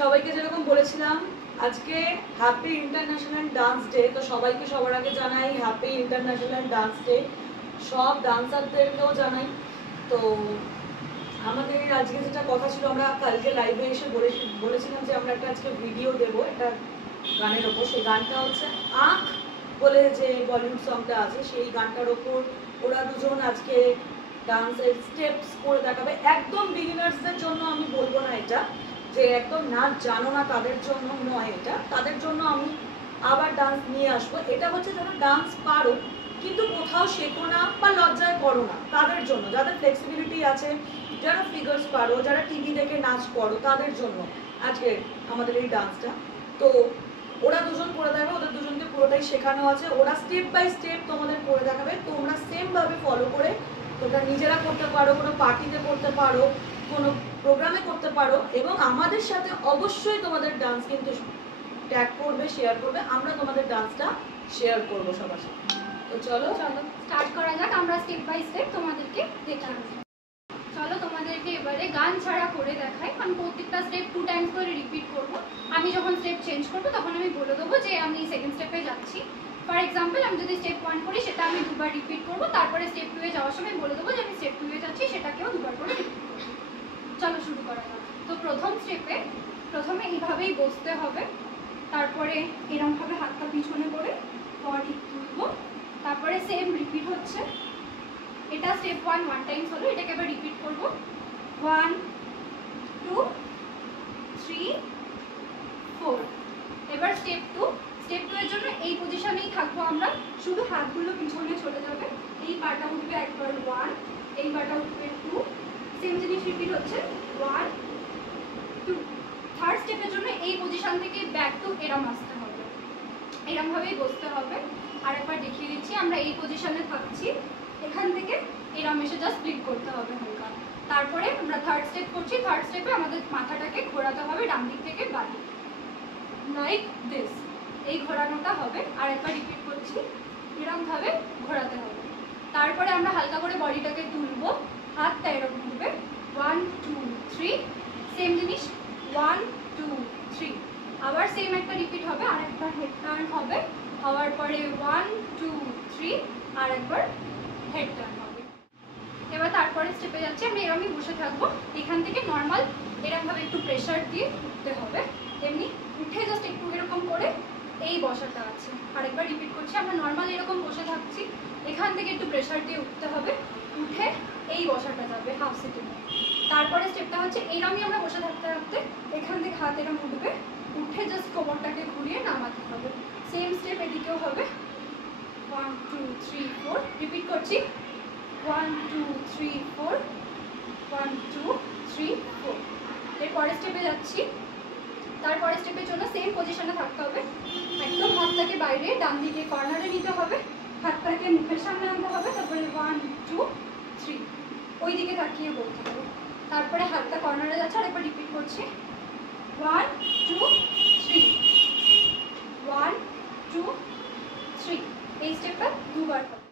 সবাইকে যেরকম বলেছিলাম আজকে হ্যাপি ইন্টারন্যাশনাল ডান্স ডে, তো সবাইকে সবার আগে জানাই হ্যাপি ইন্টারন্যাশনাল ডান্স ডে। সব ডান্সারদেরকেও জানাই। তো আমাদের আজকে যেটা কথা ছিল, আমরা কালকে লাইভে এসে বলেছিলাম যে আমরা একটা আজকে ভিডিও দেবো একটা গানের ওপর। সেই গানটা হচ্ছে আঁখ বলে যে বলিউড সংটা আছে, সেই গানটার ওপর ওরা দুজন আজকে ডান্সের স্টেপস করে দেখাবে। একদম বিগিনার্সদের জন্য আমি বলবো না, এটা যে একদম নাচ জানো না তাদের জন্য নয়, এটা তাদের জন্য আমি আবার ডান্স নিয়ে আসবো। এটা হচ্ছে যারা ডান্স পারো কিন্তু কোথাও শেখো না বা লজ্জায় করো না, তাদের জন্য। যাদের ফ্লেক্সিবিলিটি আছে, যারা ফিগার্স পারো, যারা টিভি দেখে নাচ করো, তাদের জন্য আজকে আমাদের এই ডান্সটা। তো ওরা দুজন করে দেখাবে, ওদের দুজনকে পুরোটাই শেখানো আছে। ওরা স্টেপ বাই স্টেপ তোমাদের করে দেখাবে, তোমরা সেমভাবে ফলো করে তোমরা নিজেরা করতে পারো, কোনো পার্টিতে করতে পারো, কোনো প্রোগ্রামে করতে পারো। এবং আমাদের সাথে অবশ্যই তোমাদের ডান্স কিন্তু ট্যাগ করবে, শেয়ার করবে, আমরা তোমাদের ডান্সটা শেয়ার করবো সবার সাথে। তো চলো স্টার্ট করা যাক, আমরা স্টেপ বাই স্টেপ তোমাদেরকে দেখাবো। চলো তোমাদেরকে এবারে গান ছাড়া করে দেখাই। আমি প্রত্যেকটা স্টেপ 2 টাইমস করে রিপিট করব। আমি যখন স্টেপ চেঞ্জ করবো তখন আমি বলে দেবো যে আমি সেকেন্ড স্টেপে যাচ্ছি। ফর এক্সাম্পল, আমি যদি স্টেপ 1 করি সেটা আমি 2 বার রিপিট করবো, তারপরে স্টেপ 2 এ যাওয়ার সময় বলে দেবো যে আমি স্টেপ 2 এ যাচ্ছি, সেটাকেও 2 বার করে রিপিট করবো। চলো শুরু করা যাক। তো প্রথম স্টেপে প্রথমে এইভাবেই বসতে হবে, তারপরে এরকমভাবে হাতটা পিছনে করে বডি তুলবো, তারপরে সেম রিপিট হচ্ছে। এটা স্টেপ 1 টাইমস হলো, এটাকে আবার রিপিট করব। 1 2 3 4। এবার স্টেপ 2 এর জন্য এই পজিশনেই থাকবো আমরা, শুধু হাতগুলো পিছনে চলে যাবে। এই পাটা উঠবে একবার 1, এই পাটা উঠবে 2, সেম জিনিস রিপিট হচ্ছে 1 2। থার্ড স্টেপের জন্য এই পজিশন থেকে ব্যাক টু এরম আসতে হবে, এরম ভাবেই বসতে হবে। আর একবার দেখিয়ে দিচ্ছি, আমরা এই পজিশনে থাকছি, এখান থেকে এরম এসে জাস্ট ক্লিক করতে হবে হালকা। তারপরে আমরা থার্ড স্টেপ করছি। থার্ড স্টেপে আমাদের মাথাটাকে ঘোরাতে হবে ডান দিক থেকে বাঁ দিক, লাইক দিস। এই ঘোরানোটা হবে। আর একবার রিপিট করছি, এরকমভাবে ঘোরাতে হবে। তারপরে আমরা হালকা করে বডিটাকে তুলবো, হাতটা এরকম ঘুরবে 1 2 3। সেম জিনিস 1 2 3। আবার সেম একটা রিপিট হবে, আর একবার হেড টার্ন হবে, হওয়ার পরে 1 2 3, আর একবার হেড টার্ন হবে। এবার তারপরে স্টেপে যাচ্ছি, আমরা এরকমই বসে থাকবো। এখান থেকে নর্মাল এরকমভাবে একটু প্রেশার দিয়ে উঠতে হবে, এমনি উঠে জাস্ট একটু এরকম করে এই বসাটা আছে। আরেকবার রিপিট করছি, আমরা নর্মাল এরকম বসে থাকছি, এখান থেকে একটু প্রেশার দিয়ে উঠতে হবে, উঠে এই বসাটা যাবে হাফ সিটিং। তারপরে স্টেপটা হচ্ছে এইরকমই আমরা বসে থাকতে থাকতে এখান থেকে হাত এরকম উঠবে, উঠে জাস্ট কোমরটাকে ঘুরিয়ে নামাতে হবে। সেম স্টেপ এদিকেও হবে 1 2 3 4। রিপিট করছি 1 2 3 4 1 2 3 4। এরপরের স্টেপে যাচ্ছি। তারপরে স্টেপের জন্য সেম পজিশনে থাকতে হবে, একদম হাতটাকে বাইরে ডান দিকে কর্নারে নিতে হবে, হাতটাকে মুখের সামনে আনতে হবে, তারপরে 1 2 3 ওই দিকে তাকিয়ে বলতে হবে। তারপরে হাতটা কর্নারে যাচ্ছে, আর একবার রিপিট করছি 1 2 3 1 2 3। এই স্টেপটা 2 বার হবে।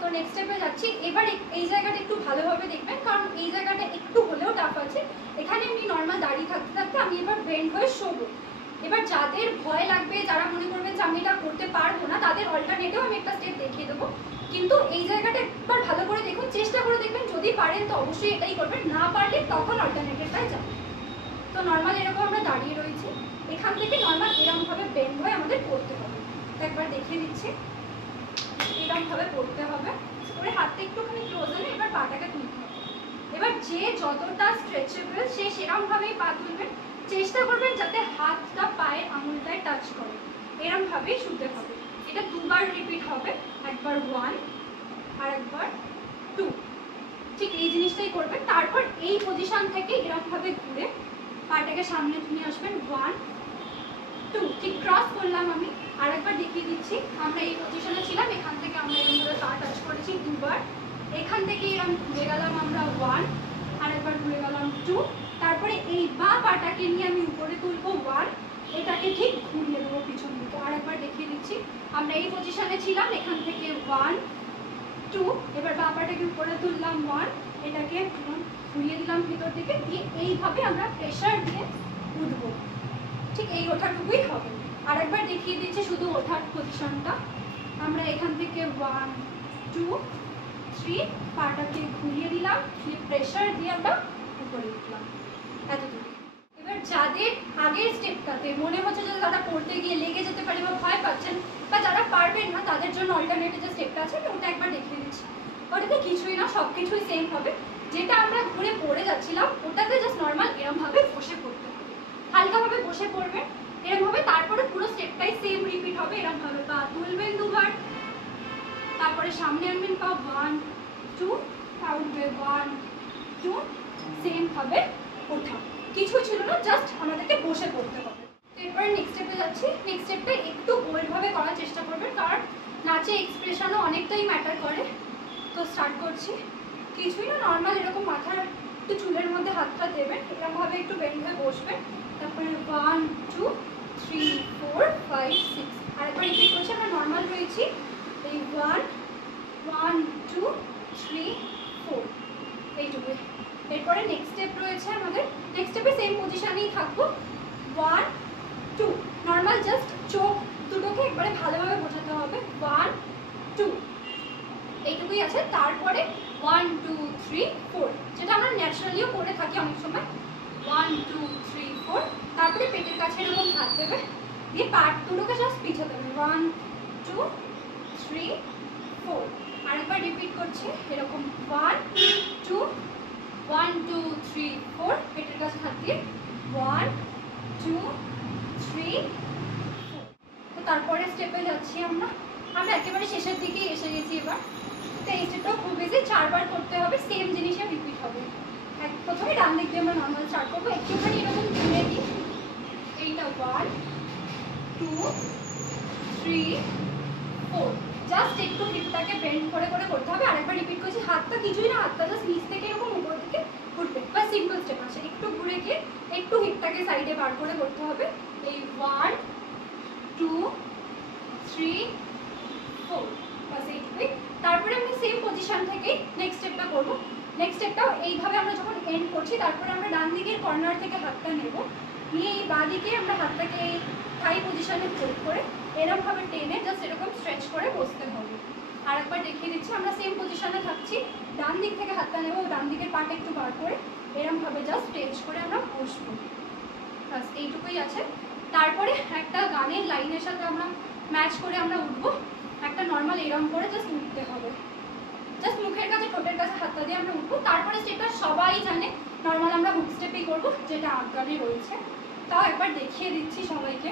তো নেক্সট স্টেপে যাচ্ছি। এবার এই জায়গাটা একটু ভালোভাবে দেখবেন, কারণ এই জায়গাটা একটু হলেও টাফ আছে। এখানে আমি নর্মাল দাঁড়িয়ে থাকতে থাকতে আমি এবার বেন্ড হয়ে শোবো। এবার যাদের ভয় লাগবে, যারা মনে করবেন যে আমি এটা করতে পারবো না, তাদের অল্টারনেটিভ আমি একটা স্টেপ দেখিয়ে দেবো। কিন্তু এই জায়গাটা একবার ভালো করে দেখুন, চেষ্টা করে দেখবেন, যদি পারেন তো অবশ্যই এটাই করবেন, না পারলে তখন অল্টারনেটিভটাই যাবে। তো নর্মাল এরকম আমরা দাঁড়িয়ে রয়েছি, এখান থেকে নর্মাল এরকমভাবে বেন্ড হয়ে আমাদের করতে হবে। একবার দেখিয়ে দিচ্ছি, এরকমভাবে করতে হবে, করে হাতটা একটুখানি ক্লোজ হলে এবার পাটাকে তুলতে হবে। এবার যে যতটা স্ট্রেচেবল সে সেরকমভাবেই পা তুলবেন, চেষ্টা করবেন যাতে হাতটা পায়ের আঙুলটায় টাচ করে, এরকমভাবেই শুতে হবে। এটা 2 বার রিপিট হবে, একবার 1 আর একবার 2। ঠিক এই জিনিসটাই করবেন। তারপর এই পজিশন থেকে এরকমভাবে ঘুরে পাটাকে সামনে নিয়ে আসবেন 1 2। ঠিক ক্রস করলাম আমি। আর একবার দেখিয়ে দিচ্ছি, আমরা এই পজিশনে ছিলাম, এখান থেকে আমরা এরকম পা টাচ করেছি 2 বার, এখান থেকে এরকম ঘুরে গেলাম আমরা 1, আর একবার ঘুরে গেলাম 2। তারপরে এই বাঁ পাটাকে নিয়ে আমি উপরে তুলবো 1, এটাকে ঠিক ঘুরিয়ে দেবো পিছন দিকে। আর একবার দেখিয়ে দিচ্ছি, আমরা এই পজিশনে ছিলাম, এখান থেকে 1 2, এবার বাঁ পাটাকে উপরে তুললাম 1, এটাকে ঘুরিয়ে দিলাম ভিতর দিকে, দিয়ে এইভাবে আমরা প্রেশার দিয়ে উঠবো। ঠিক এই ওঠাটুকুই হবে। আর একবার দেখিয়ে দিচ্ছি শুধু ওঠার পজিশনটা। আমরা এখান থেকে 1 2 3 পাটাকে ঘুরিয়ে দিলাম, প্রেশার দিয়ে আমরা উপরে উঠলাম, এতটুকু। এবার যাদের আগের স্টেপটাতে মনে হচ্ছে যে তারা পড়তে গিয়ে লেগে যেতে পারে বা ভয় পাচ্ছেন বা যারা পারবেন না, তাদের জন্য অল্টারনেটিভ যে স্টেপটা আছে ওটা একবার দেখিয়ে দিচ্ছি। ওটাতে কিছুই না, সব কিছুই সেম হবে। যেটা আমরা ঘুরে পড়ে যাচ্ছিলাম ওটাতে জাস্ট নর্মাল এরমভাবে বসে পড়তে হবে, হালকাভাবে বসে পড়বেন এরমভাবে। তারপরে পুরো স্টেপটাই সেম রিপিট হবে এরমভাবে। পা তুলবেন দুবার, তারপরে সামনে আনবেন পা 1 2, উঠবে 1 2, সেম ভাবে ওঠা। কিছু ছিল না, জাস্ট আমাদেরকে বসে পড়তে হবে। এরপরে নেক্সট স্টেপে যাচ্ছি। নেক্সট স্টেপটা একটু বোল্ডভাবে করার চেষ্টা করবেন, কারণ নাচে এক্সপ্রেশনও অনেকটাই ম্যাটার করে। তো স্টার্ট করছি। কিছুই না, নর্মাল এরকম মাথার একটু চুলের মধ্যে হাতটা দেবেন, এরকমভাবে একটু বেন্ড হয়ে বসবেন। তারপরে 1 2 3 4 5 6, আরেকবার রিপিট করছি। আমরা নর্মাল রয়েছি, এই 1 1 2 3 4, এইটুকু। এরপরে নেক্সট স্টেপ রয়েছে আমাদের। নেক্সট স্টেপে সেম পজিশনেই থাকবো, 1 2, নর্মাল জাস্ট চোখ দুটোকে একবারে ভালোভাবে বোঝাতে হবে, 1 2, এইটুকুই আছে। তারপরে 1 2 3 4, যেটা আমরা ন্যাচারালিও করে থাকি অনেক সময়, 1 2 3 4। তারপরে পেটের কাছে এরকম হাত দেবে, দিয়ে পাট দুটোকে জাস্ট পিছনে দেবে, 1 2 3 4। আরেকবার রিপিট করছি এরকম, 1 2 1 2 3 4, পেটের কাছে হাত দিয়ে 1 2 3 4। তো তারপরে স্টেপে যাচ্ছি আমরা একেবারে শেষের দিকেই এসে গেছি এবার। তো এই স্টেপটাও খুব বেশি 4 বার করতে হবে, সেম জিনিসে রিপিট হবে। প্রথমে ডান দিক দিয়ে আমরা নর্মাল স্টার্ট করবো, একটুখানি এরকম ঘুরে দিই, এইটা 1 2 3 4, জাস্ট একটু হিপটাকে বেন্ড করে করে করতে হবে। আরেকবার রিপিট করছি, হাতটা কিছুই না, হাতটা জাস্ট নিচ থেকে এরকম উপর দিকে উঠবে, বা সিম্পল স্টেপ আছে। একটু ঘুরে গিয়ে একটু হিপটাকে সাইডে বার করে করতে হবে, এই 1 2 3 4, বাস এইটুকুই। তারপরে আমি সেম পজিশন থেকেই নেক্সট স্টেপটা করবো। নেক্সট স্টেপটাও এইভাবে আমরা যখন এন্ড করছি, তারপরে আমরা ডান দিকের কর্নার থেকে হাতটা নেব, নিয়ে এই বাঁ দিকে আমরা হাতটাকে এই থাই পজিশনে হোল্ড করে এরকমভাবে টেনে জাস্ট এরকম স্ট্রেচ করে বসতে হবে। আর একবার দেখিয়ে দিচ্ছি, আমরা সেম পজিশনে থাকছি, ডান দিক থেকে হাতটা নেব, ডান দিকের পাটা একটু বার করে এরকমভাবে জাস্ট স্ট্রেচ করে আমরা বসবো, বাস এইটুকুই আছে। তারপরে একটা গানের লাইনের সাথে আমরা ম্যাচ করে আমরা উঠবো, একটা নর্মাল এরম করে জাস্ট উঠতে হবে, জাস্ট মুখের কাছে ঠোঁটের কাছে হাতটা দিয়ে আমরা উঠবো। তারপরে স্টেপটা সবাই জানে, নর্মাল আমরা হুক স্টেপই করবো, যেটা আগানে রয়েছে। তাও একবার দেখিয়ে দিচ্ছি সবাইকে।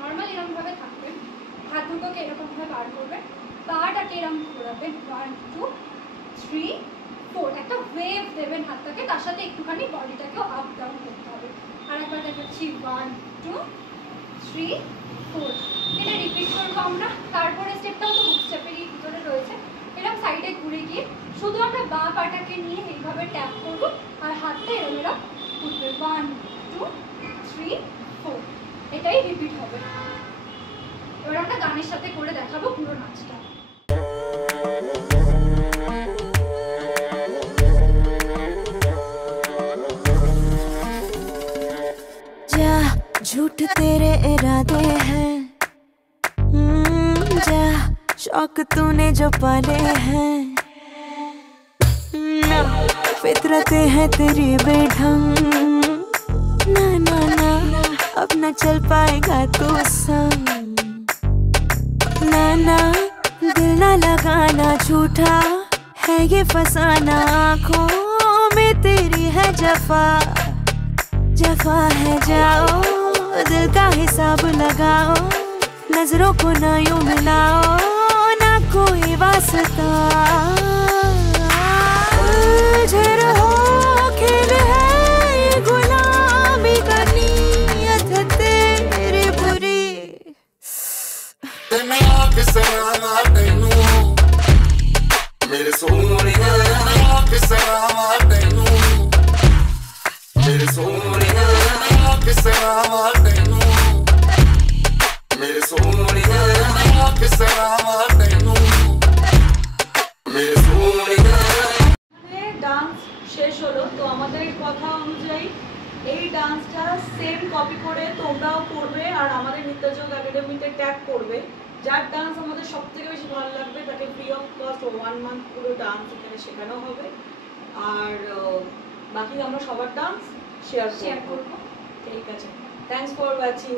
নর্মাল এরকমভাবে থাকবেন, হাত দুটোকে এরকমভাবে বার করবেন, পাটাকে এরকম ঘোরাবেন, 1 2 3 4, একটা ওয়েভ দেবেন হাতটাকে, তার সাথে একটুখানি বডিটাকেও আপ ডাউন করতে হবে। আর একবার দেখাচ্ছি, 1 2 3 4, এটা রিপিট করবো আমরা। তারপরে স্টেপটাও তো হুক স্টেপেরই ভিতরে রয়েছে, এরকম সাইডে ঘুরে গিয়ে শুধু আমরা বাঁ পাটাকে নিয়ে এইভাবে ট্যাপ করবো, আর হাতটা এরম এরম উঠবে, 1 2 3 4, এটাই রিপিট হবে। এবার আমরা গানের সাথে করে দেখাবো পুরো নাচটা। जा झूठ तेरे इरादे हैं, जा शौक तूने जो पाले हैं, ना फितरते हैं तेरी बेढंग, ना ना ना अब न चल पाएगा तू संग, ना ना दिल ना लगाना, झूठा है ये फसाना, आँखों में तेरी है जफा, जफा है जाओ दिल का हिसाब लगाओ, नजरों को ना यूं मिलाओ, ना कोई वास्ता, उलझे रहो खेल है ये गुलामी का, नीयत तेरी बुरी, मेरे सोने के सलाम तेनू, मेरे सोने के सलाम तेनू, मेरे सोने के सलाम तेनू, मेरे सोने। ডান্স শেষ হলো। তো আমাদের কথা অনুযায়ী এই ডান্সটা সেম কপি করে তোমরাও করবে আর আমাদের নৃত্যযোগ একাডেমিতে ট্যাগ করবে। যার ডান্স আমাদের সব থেকে বেশি ভালো লাগবে তাকে ফ্রি অফ কস্ট 1 মান্থ পুরো ডান্স এখানে শেখানো হবে। আর বাকি আমরা সবার ডান্স শেয়ার করব। ঠিক আছে, থ্যাঙ্কস ফর ওয়াচিং।